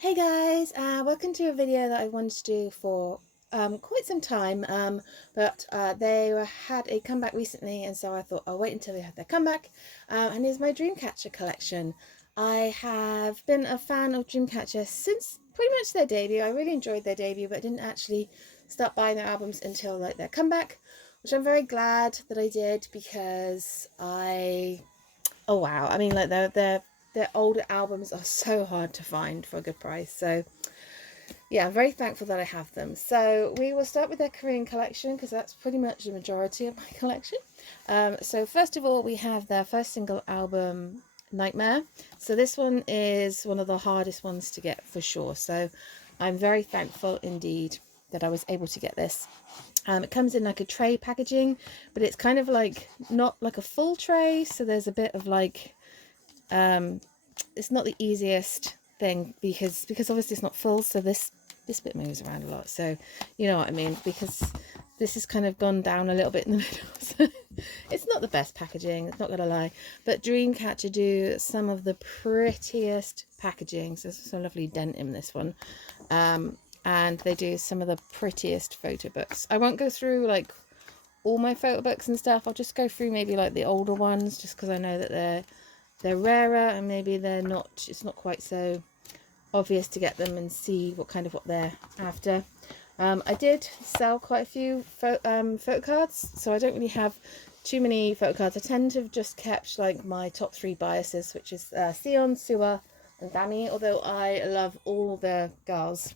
Hey guys, welcome to a video that I wanted to do for quite some time, but they had a comeback recently, and so I thought I'll wait until they had their comeback. And here's my Dreamcatcher collection. I have been a fan of Dreamcatcher since pretty much their debut. I really enjoyed their debut, but didn't actually start buying their albums until like their comeback, which I'm very glad that I did because oh wow, I mean, like their older albums are so hard to find for a good price. So yeah, I'm very thankful that I have them. So we will start with their Korean collection because that's pretty much the majority of my collection. So first of all, we have their first single album, Nightmare. So this one is one of the hardest ones to get for sure. So I'm very thankful indeed that I was able to get this. It comes in like a tray packaging, but it's kind of like not like a full tray. So there's a bit of like it's not the easiest thing because obviously it's not full, so this bit moves around a lot, so you know what I mean, because this has kind of gone down a little bit in the middle. So it's not the best packaging, it's not gonna lie, but Dreamcatcher do some of the prettiest packaging. So there's some lovely dent in this one, and they do some of the prettiest photo books. I won't go through like all my photo books and stuff. I'll just go through maybe like the older ones, just because I know that they're rarer and maybe it's not quite so obvious to get them and see what they're after. I did sell quite a few photo cards, so I don't really have too many photo cards. I tend to have just kept like my top three biases, which is Sion, Sua and Dami, although I love all the girls.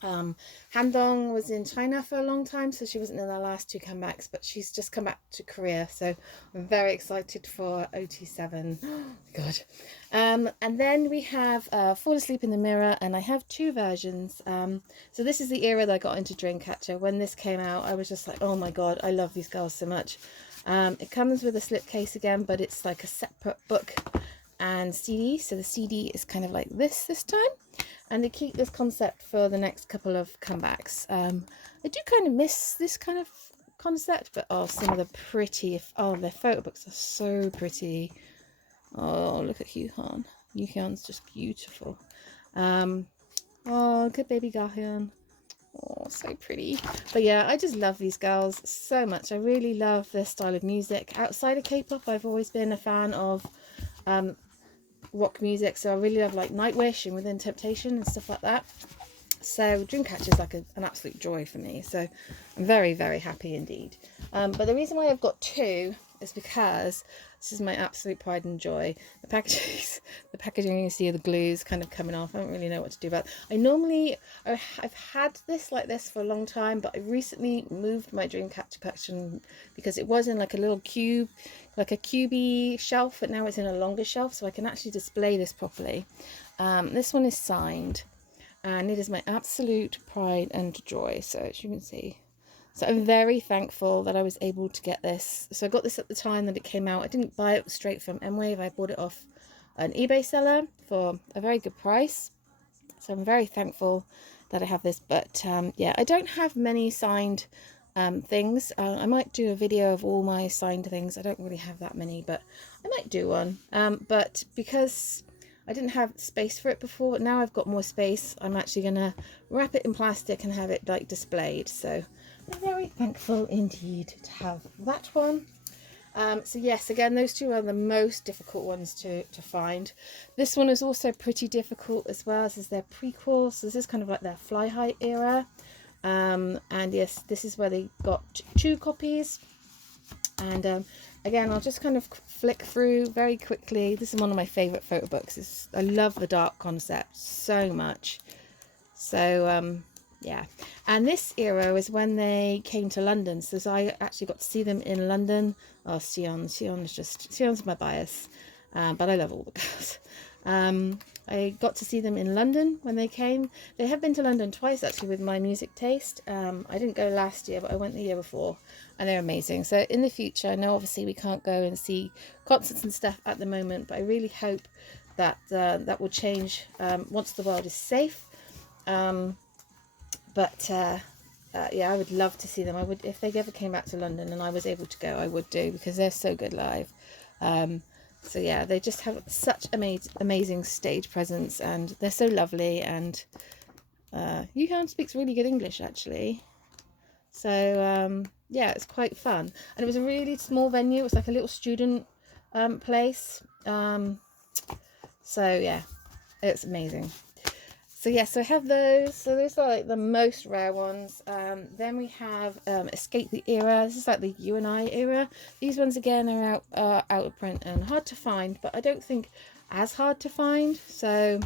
Handong was in China for a long time, so she wasn't in the last two comebacks, but she's just come back to Korea, so I'm very excited for OT7. Oh god. And then we have Fall Asleep in the Mirror, and I have two versions. So this is the era that I got into Dreamcatcher. When this came out, I was just like, oh my god, I love these girls so much. It comes with a slipcase again, but it's like a separate book and CD, so the CD is kind of like this time, and they keep this concept for the next couple of comebacks. I do kind of miss this kind of concept, but oh, some of the pretty, oh, their photo books are so pretty. Oh, look at Hyun. Hyun's just beautiful. Oh, good baby Gahyun. Oh, so pretty. But yeah, I just love these girls so much. I really love their style of music. Outside of K-pop, I've always been a fan of rock music, so I really love like Nightwish and Within Temptation and stuff like that. So Dreamcatcher is like an absolute joy for me, so I'm very, very happy indeed. But the reason why I've got two is because this is my absolute pride and joy. The packaging, you see the glues kind of coming off. I don't really know what to do about it. I've had this like this for a long time, but I recently moved my Dreamcatcher collection because it was in like a little cube, like a cubey shelf, but now it's in a longer shelf, so I can actually display this properly. This one is signed, and it is my absolute pride and joy, so as you can see. So I'm very thankful that I was able to get this. So I got this at the time that it came out. I didn't buy it straight from Mwave. I bought it off an eBay seller for a very good price. So I'm very thankful that I have this. But yeah, I don't have many signed things. I might do a video of all my signed things. I don't really have that many, but I might do one. But because I didn't have space for it before, now I've got more space, I'm actually going to wrap it in plastic and have it like displayed. So I'm very thankful indeed to have that one. So yes, again, those two are the most difficult ones to find. This one is also pretty difficult as well. This is their prequel, so this is kind of like their Fly High era. And yes, this is where they got two copies. And again, I'll just kind of flick through very quickly. This is one of my favourite photo books. I love the dark concept so much. So yeah, and this era is when they came to London, so I actually got to see them in London. Oh, Sion's my bias, but I love all the girls. I got to see them in London when they came. They have been to London twice actually with my music taste. I didn't go last year, but I went the year before, and they're amazing. So in the future, I know obviously we can't go and see concerts and stuff at the moment, but I really hope that that will change once the world is safe. Yeah, I would love to see them. I would, if they ever came back to London and I was able to go, I would do, because they're so good live. So yeah, they just have such amazing stage presence, and they're so lovely. And Yuhan speaks really good English actually. So yeah, it's quite fun, and it was a really small venue. It was like a little student place. So yeah, it's amazing. So yeah, so I have those. So those are like the most rare ones. Then we have Escape the Era. This is like the You and I era. These ones again are out of print and hard to find, but I don't think as hard to find. So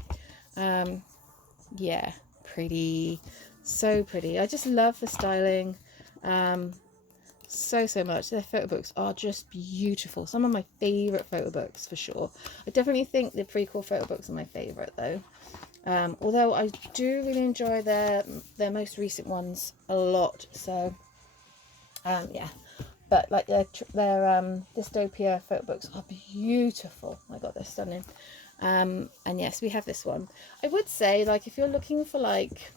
yeah, pretty, so pretty. I just love the styling so much. Their photo books are just beautiful. Some of my favorite photo books for sure. I definitely think the prequel photo books are my favorite though. Although I do really enjoy their most recent ones a lot. So yeah, but like their Dystopia photo books are beautiful. Oh my god, they're stunning. And yes, we have this one. I would say, like, if you're looking for like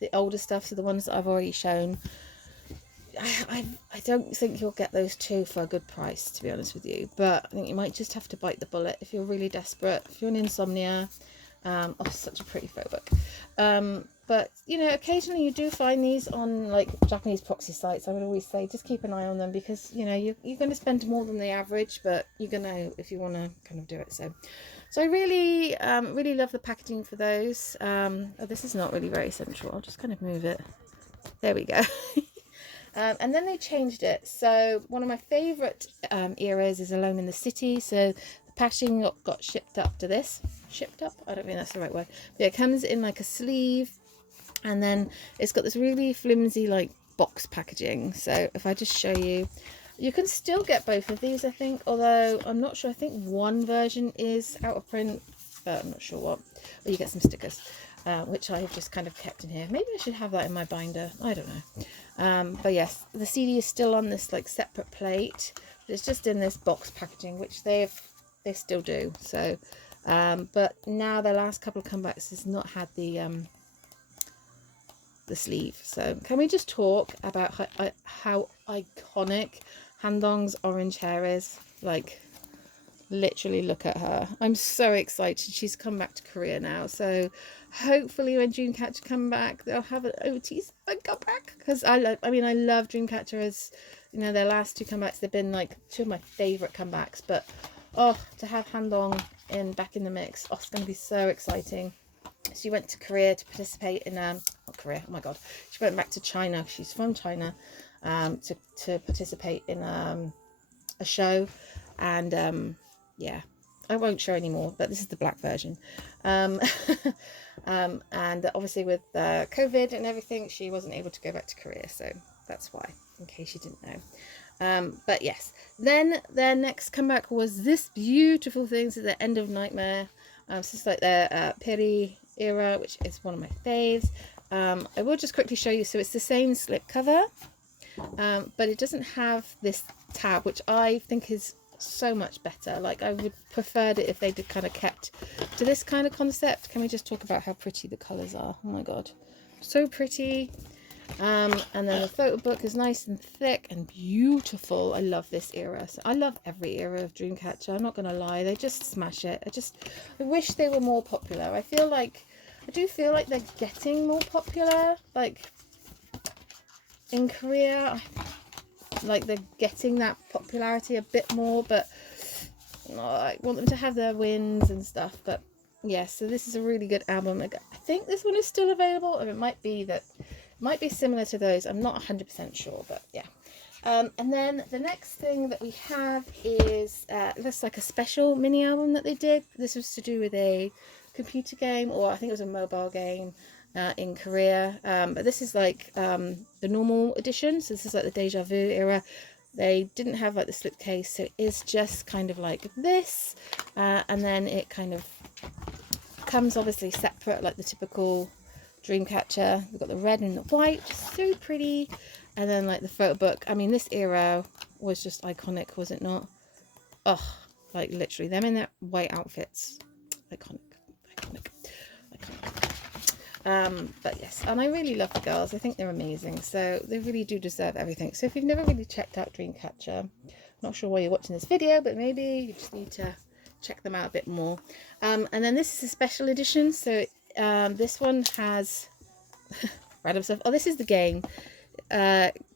the older stuff, so the ones that I've already shown, I don't think you'll get those two for a good price, to be honest with you. But I think you might just have to bite the bullet if you're really desperate. If you're an Insomnia, oh, such a pretty photo book. But you know, occasionally you do find these on like Japanese proxy sites. I would always say just keep an eye on them, because you know you're going to spend more than the average, but you're going to, if you want to kind of do it. So I really really love the packaging for those. Oh, this is not really very central. I'll just kind of move it. There we go. And then they changed it. So one of my favourite eras is Alone in the City. So the packaging got shipped up to this. Shipped up? I don't think that's the right word. But yeah, it comes in like a sleeve. And then it's got this really flimsy like box packaging. So if I just show you, you can still get both of these, I think. Although I'm not sure. I think one version is out of print, but I'm not sure what. Or you get some stickers. Which I've just kind of kept in here. Maybe I should have that in my binder. I don't know. But yes, the CD is still on this like separate plate. It's just in this box packaging, which they still do. So, but now their last couple of comebacks has not had the sleeve. So can we just talk about how iconic Han-Dong's orange hair is? Like, literally look at her. I'm so excited. She's come back to Korea now, so hopefully when Dreamcatcher come back, they'll have an OT come back, because I love Dreamcatcher. As you know, their last two comebacks, they've been like two of my favorite comebacks. But oh, to have Han-Dong back in the mix, oh, it's going to be so exciting. She went to Korea to participate in not Korea, oh my god, she went back to China, she's from China, to participate in a show. And yeah, I won't show anymore, but this is the black version. And obviously with COVID and everything, she wasn't able to go back to Korea, so that's why, in case you didn't know. But yes, then their next comeback was this beautiful thing. So the End of Nightmare. So it's like their Peri era, which is one of my faves. I will just quickly show you. So it's the same slip cover, but it doesn't have this tab, which I think is so much better. Like, I would preferred it if they did kind of kept to this kind of concept. Can we just talk about how pretty the colors are? Oh my god, so pretty. And then the photo book is nice and thick and beautiful. I love this era. So I love every era of Dreamcatcher, I'm not gonna lie. They just smash it. I wish they were more popular. I do feel like they're getting more popular, like in Korea. Like, they're getting that popularity a bit more, but I want them to have their wins and stuff. But yeah, so this is a really good album. I think this one is still available, or it might be similar to those. I'm not 100% sure, but yeah. And then the next thing that we have is this like a special mini album that they did. This was to do with a computer game, or I think it was a mobile game in Korea. But this is like the normal edition. So this is like the Deja Vu era. They didn't have like the slipcase, so it is just kind of like this. And then it kind of comes obviously separate, like the typical Dreamcatcher. We've got the red and the white, just so pretty. And then like the photo book. I mean, this era was just iconic, was it not? Oh, like literally them in their white outfits. Iconic. But yes, and I really love the girls. I think they're amazing. So they really do deserve everything. So if you've never really checked out Dreamcatcher, Not sure why you're watching this video, but maybe you just need to check them out a bit more. And then this is a special edition. So this one has random stuff. Oh, this is the game.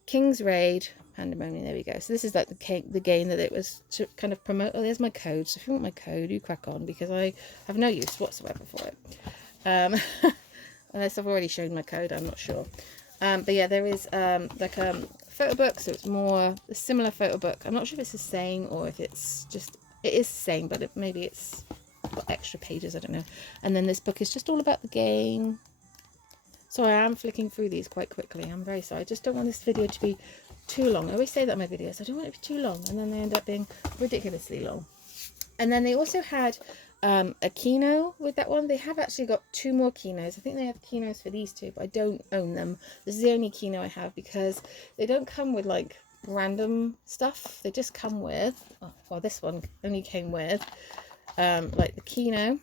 King's Raid Pandemonium. There we go. So this is like the game that it was to kind of promote. Oh, there's my code. So if you want my code, you crack on, because I have no use whatsoever for it. Unless I've already shown my code, I'm not sure. But yeah, there is like a photo book, so it's more a similar photo book. I'm not sure if it's the same or if it's just, it is the same, but maybe it's got extra pages, I don't know. And then this book is just all about the game. Sorry, I am flicking through these quite quickly. I'm very sorry. I just don't want this video to be too long. I always say that in my videos. I don't want it to be too long, and then they end up being ridiculously long. And then they also had a keynote with that one. They have actually got 2 more keynotes. I think they have keynotes for these 2, but I don't own them. This is the only keynote I have, because they don't come with like random stuff. They just come with, oh, well, this one only came with like the keynote.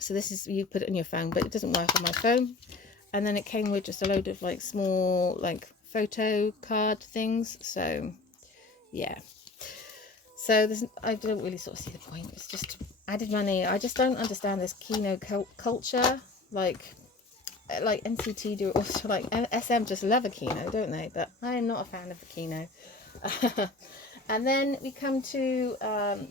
So this is, you put it on your phone, but it doesn't work on my phone. And then it came with just a load of like small like photo card things. So yeah. So there's, I don't really sort of see the point. It's just added money. I just don't understand this keynote culture. Like NCT do also, like SM just love a keynote, don't they? But I am not a fan of the keynote. And then we come to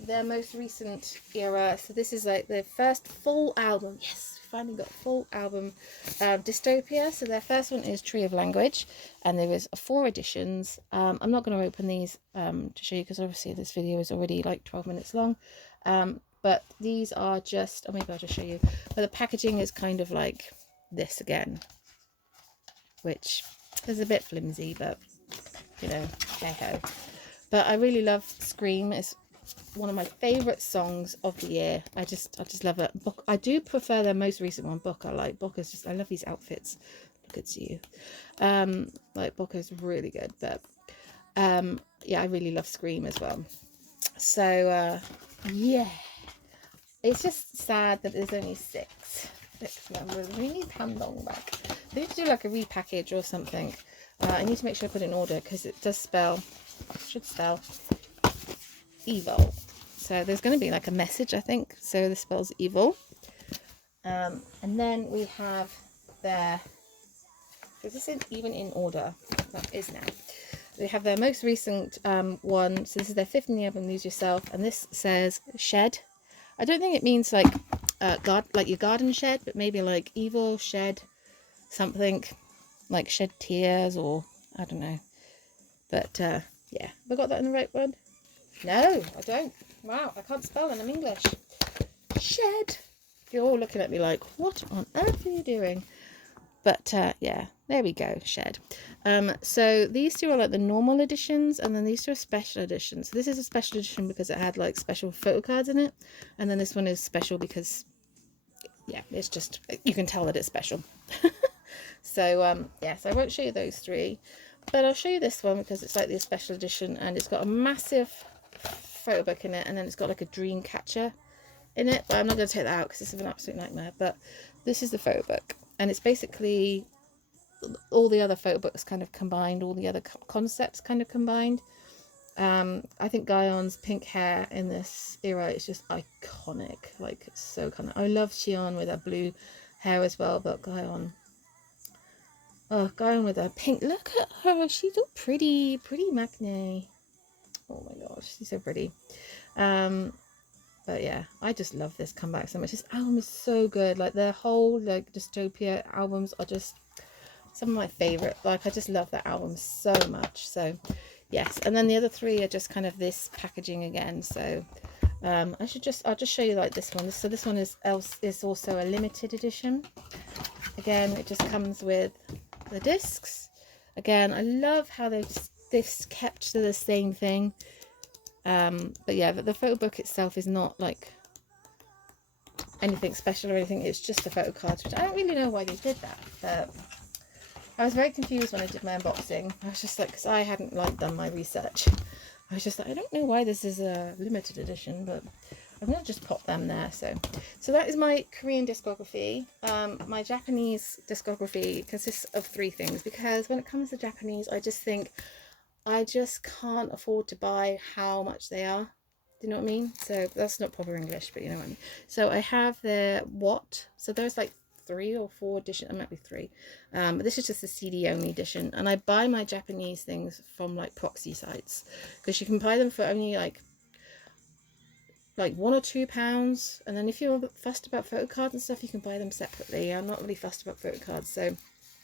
their most recent era. So this is like their first full album. Yes, we finally got a full album. Dystopia. So their first one is Tree of Language, and there is 4 editions. I'm not going to open these to show you, because obviously this video is already like 12 minutes long. But these are just, oh, maybe I'll just show you. But the packaging is kind of like this again, which is a bit flimsy, but you know, hey ho. But I really love Scream. It's one of my favourite songs of the year. I just love it. Book, I do prefer their most recent one, Book. Booker's just, I love these outfits. Look at you. Like Booker's really good. But yeah, I really love Scream as well. So yeah, it's just sad that there's only six members. We need Hamdong back. They need to do like a repackage or something. I need to make sure I put it in order, because it does spell, should spell evil. So there's going to be like a message, I think. So this spells evil. And then we have their, because this isn't even in order, that is now. We have their most recent one. So this is their 5th mini album, Lose Yourself, and this says shed. I don't think it means like like your garden shed, but maybe like evil shed something, like shed tears, or I don't know. But yeah, have I got that in the right one? No, I don't. Wow, I can't spell and I'm English. Shed. You're all looking at me like, what on earth are you doing? But yeah, there we go, shed. So these 2 are like the normal editions, and then these 2 are special editions. So this is a special edition because it had like special photo cards in it, and then this one is special because, yeah, it's just, you can tell that it's special. So yes, I won't show you those 3, but I'll show you this one because it's like the special edition, and it's got a massive photo book in it, and then it's got like a Dreamcatcher in it, but I'm not going to take that out because it's an absolute nightmare. But this is the photo book, and it's basically all the other photo books kind of combined, all the other concepts kind of combined. I think Guyon's pink hair in this era is just iconic, like it's so kind of, I love Xion with her blue hair as well, but Guyon, oh, Guyon with her pink, look at her, she's all pretty Maknae. Oh my gosh, she's so pretty. But yeah, I just love this comeback so much. This album is so good. Like their whole like Dystopia albums are just some of my favorite. Like I just love that album so much. So yes, and then the other 3 are just kind of this packaging again. So I'll just show you like this one. So this one is also a limited edition. Again, it just comes with the discs. Again, I love how they've kept to the same thing. But yeah, the photo book itself is not like anything special or anything. It's just the photo cards, which I don't really know why they did that, but I was very confused when I did my unboxing. I was just like, because I hadn't like done my research, I was just like, I don't know why this is a limited edition, but I'm gonna just pop them there. So that is my Korean discography. My Japanese discography consists of 3 things, because when it comes to Japanese, I just think I just can't afford to buy how much they are. Do you know what I mean? So that's not proper English, but you know what I mean. So I have the what? So there's like 3 or 4 editions. It might be 3. But this is just the CD only edition. And I buy my Japanese things from like proxy sites because you can buy them for only like £1 or £2. And then if you're fussed about photocards and stuff, you can buy them separately. I'm not really fussed about photocards, so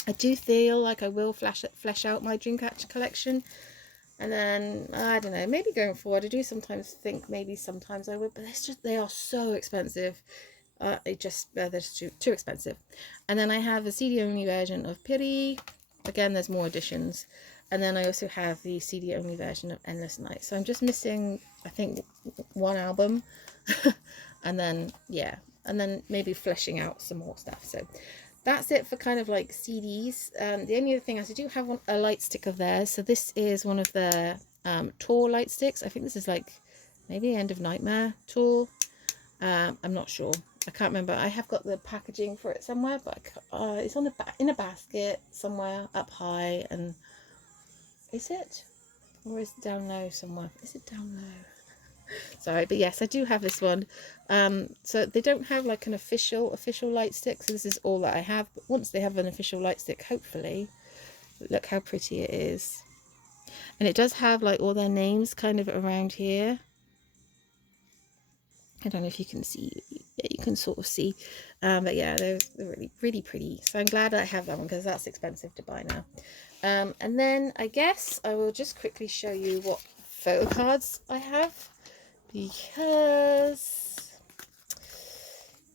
I do feel like I will flesh out my Dreamcatcher collection. And then, I don't know, maybe going forward, I do sometimes think maybe sometimes I would, but it's just, they are so expensive. They're just too expensive. And then I have a CD only version of Piri. Again, there's more editions. And then I also have the CD only version of Endless Night. So I'm just missing, I think, 1 album. And then, yeah, and then maybe fleshing out some more stuff. So that's it for kind of like CDs. The only other thing is I do have a light stick of theirs. So this is one of their tour light sticks. I think this is like maybe End of Nightmare tour. I'm not sure. I can't remember. I have got the packaging for it somewhere, but it's on in a basket somewhere up high. And is it? Or is it down low somewhere? Is it down low? Sorry, but yes, I do have this one. So they don't have like an official light stick, so this is all that I have. But once they have an official light stick, hopefully, look how pretty it is. And it does have like all their names kind of around here. I don't know if you can see. Yeah, you can sort of see. But yeah, they're really, really pretty. So I'm glad I have that one because that's expensive to buy now. And then I guess I will just quickly show you what photo cards I have. Because,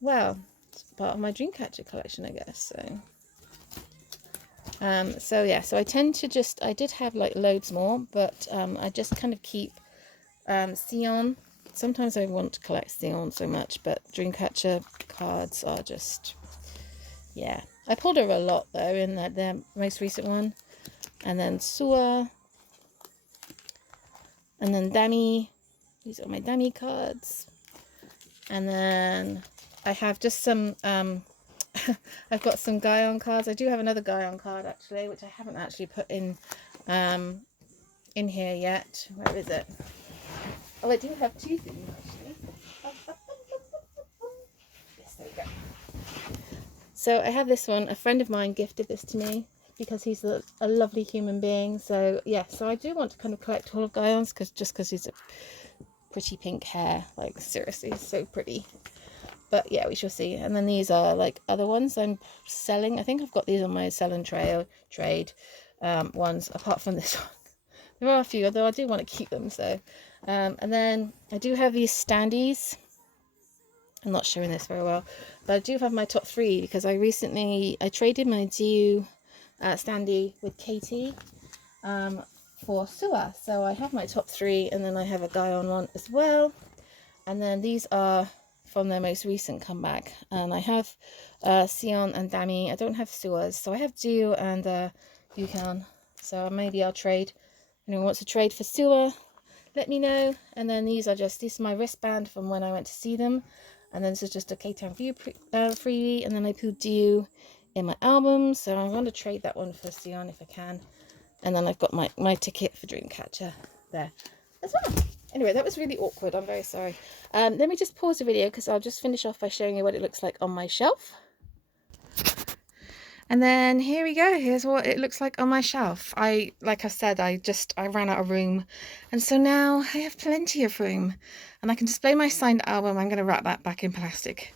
well, it's part of my Dreamcatcher collection, I guess. So yeah, so I tend to just, I did have like loads more, but I just kind of keep Sion. Sometimes I want to collect Sion so much, but Dreamcatcher cards are just, yeah. I pulled her a lot though in their most recent one, and then Sua, and then Dami. These are my dummy cards. And then I have just some, I've got some Guion cards. I do have another Guion card actually, which I haven't actually put in here yet. Where is it? Oh, I do have 2 things actually. Yes, there we go. So I have this one. A friend of mine gifted this to me because he's a lovely human being. So yeah, so I do want to kind of collect all of Guion's because he's a pretty pink hair, like seriously so pretty. But yeah, we shall see. And then these are like other ones I'm selling. I think I've got these on my sell and trade ones, apart from this one. There are a few, although I do want to keep them. So and then I do have these standees. I'm not showing this very well, but I do have my top 3 because I traded my DU standee with Katie for Sua. So I have my top 3, and then I have a Guion one as well. And then these are from their most recent comeback. And I have Sion and Dami. I don't have Sua's, so I have Jiu and Yukon. So maybe I'll trade. Anyone wants to trade for Sua, let me know. And then this is my wristband from when I went to see them. And then this is just a K-Town View freebie. And then I put Jiu in my album. So I'm going to trade that one for Sion if I can. And then I've got my ticket for Dreamcatcher there as well. Anyway, that was really awkward. I'm very sorry. Let me just pause the video because I'll just finish off by showing you what it looks like on my shelf. And then here we go. Here's what it looks like on my shelf. Like I said, I ran out of room. And so now I have plenty of room. And I can display my signed album. I'm going to wrap that back in plastic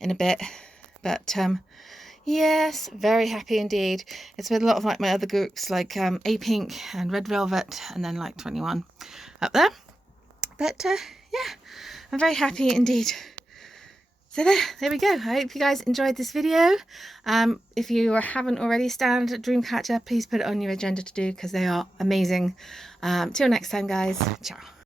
in a bit. But yes, very happy indeed. It's with a lot of like my other groups like A Pink and Red Velvet and then like 21 up there. But yeah, I'm very happy indeed. So there we go. I hope you guys enjoyed this video. If you haven't already stand Dreamcatcher, please put it on your agenda to do because they are amazing. Till next time guys, ciao.